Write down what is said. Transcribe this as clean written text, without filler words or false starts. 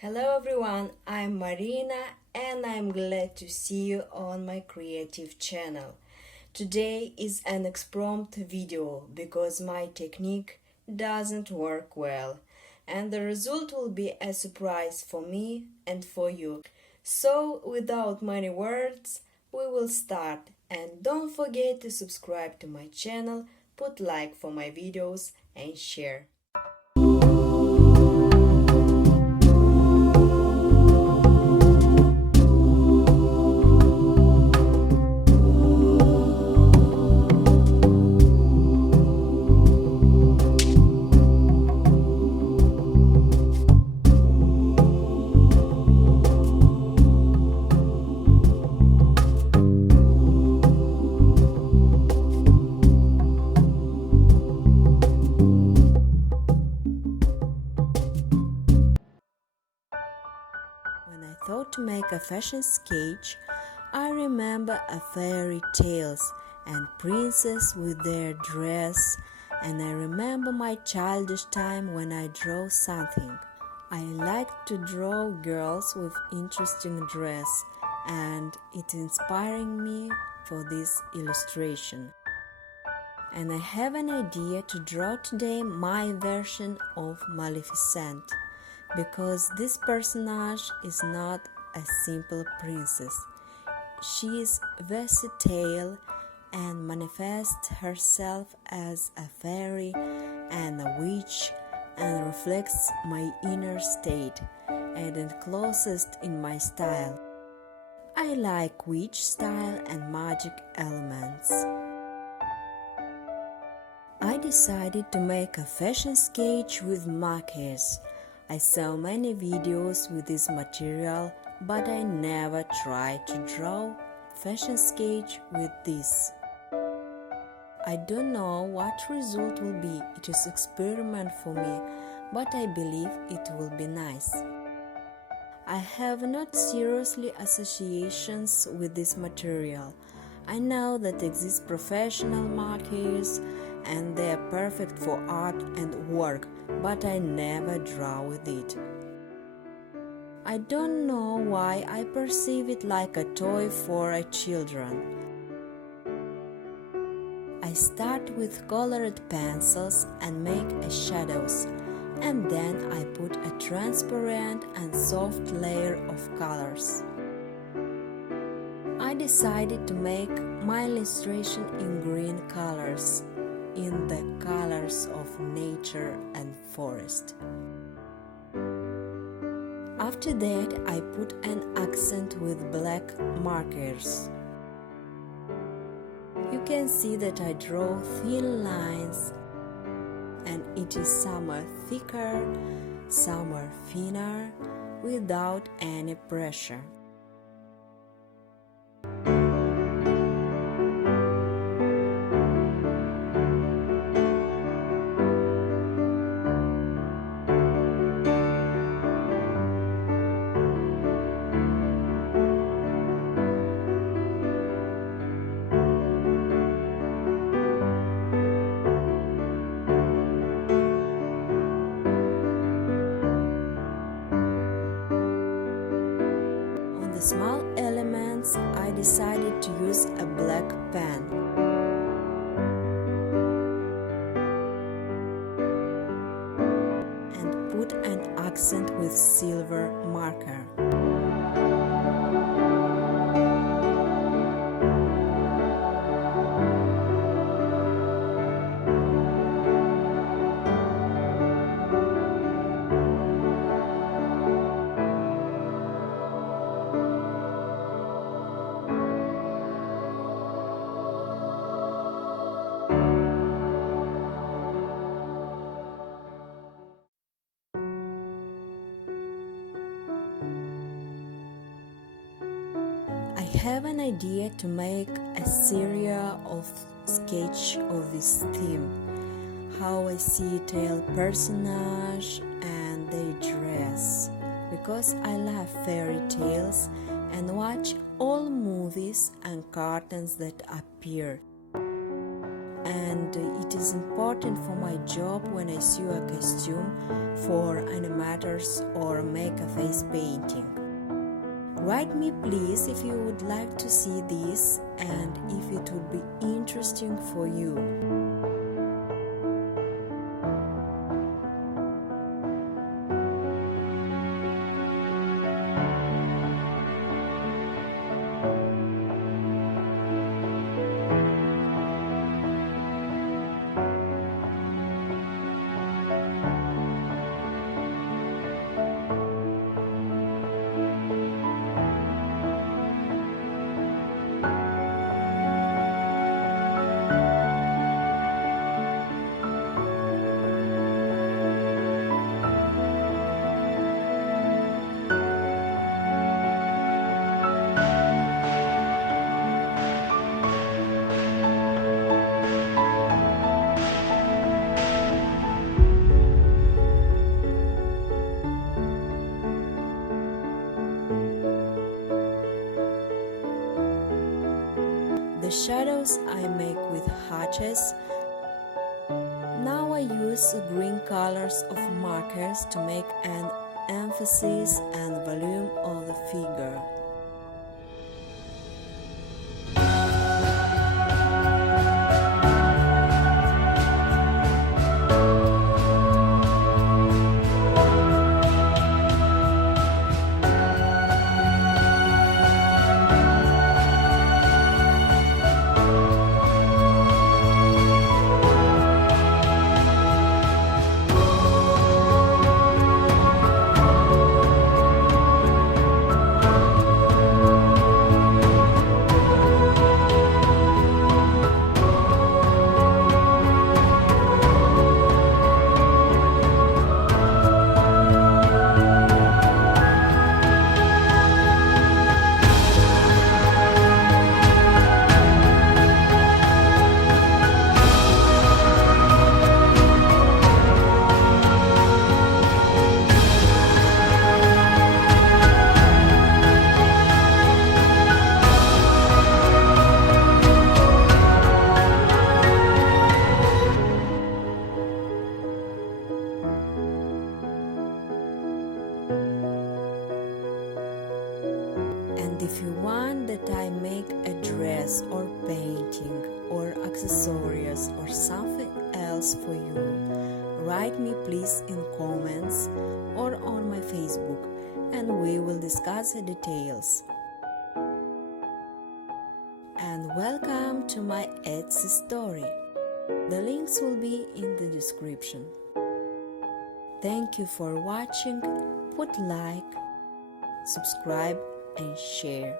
Hello everyone, I'm Marina and I'm glad to see you on my creative channel. Today is an exprompt video because my technique doesn't work well and the result will be a surprise for me and for you. So without many words, we will start, and don't forget to subscribe to my channel, put like for my videos and share. When I thought to make a fashion sketch, I remember a fairy tales and princess with their dress, and I remember my childish time when I draw something. I liked to draw girls with interesting dress, and it inspiring me for this illustration. And I have an idea to draw today my version of Maleficent, because this personage is not a simple princess. She is versatile and manifests herself as a fairy and a witch and reflects my inner state, and closest in my style. I like witch style and magic elements. I decided to make a fashion sketch with markers. I saw many videos with this material, but I never tried to draw fashion sketch with this. I don't know what result will be. It is experiment for me, but I believe it will be nice. I have not seriously associations with this material. I know that exist professional markers and they are perfect for art and work, but I never draw with it. I don't know why I perceive it like a toy for a children. I start with colored pencils and make a shadows, and then I put a transparent and soft layer of colors. I decided to make my illustration in green colors, in the colors of nature and forest. After that, I put an accent with black markers. You can see that I draw thin lines, and it is some are thicker, some are thinner, without any pressure. The small elements, I decided to use a black pen. And put an accent with silver marker. I have an idea to make a serie of sketch of this theme, how I see tale personage and their dress, because I love fairy tales and watch all movies and cartoons that appear. and it is important for my job when I sew a costume for animators or make a face painting. Write me please if you would like to see this and if it would be interesting for you. The shadows I make with hatches. Now I use green colors of markers to make an emphasis and volume of the figure. And if you want that I make a dress or painting or accessories or something else for you, write me please in comments or on my Facebook and we will discuss the details. And welcome to my Etsy story. The links will be in the description. Thank you for watching. Put like, subscribe and share.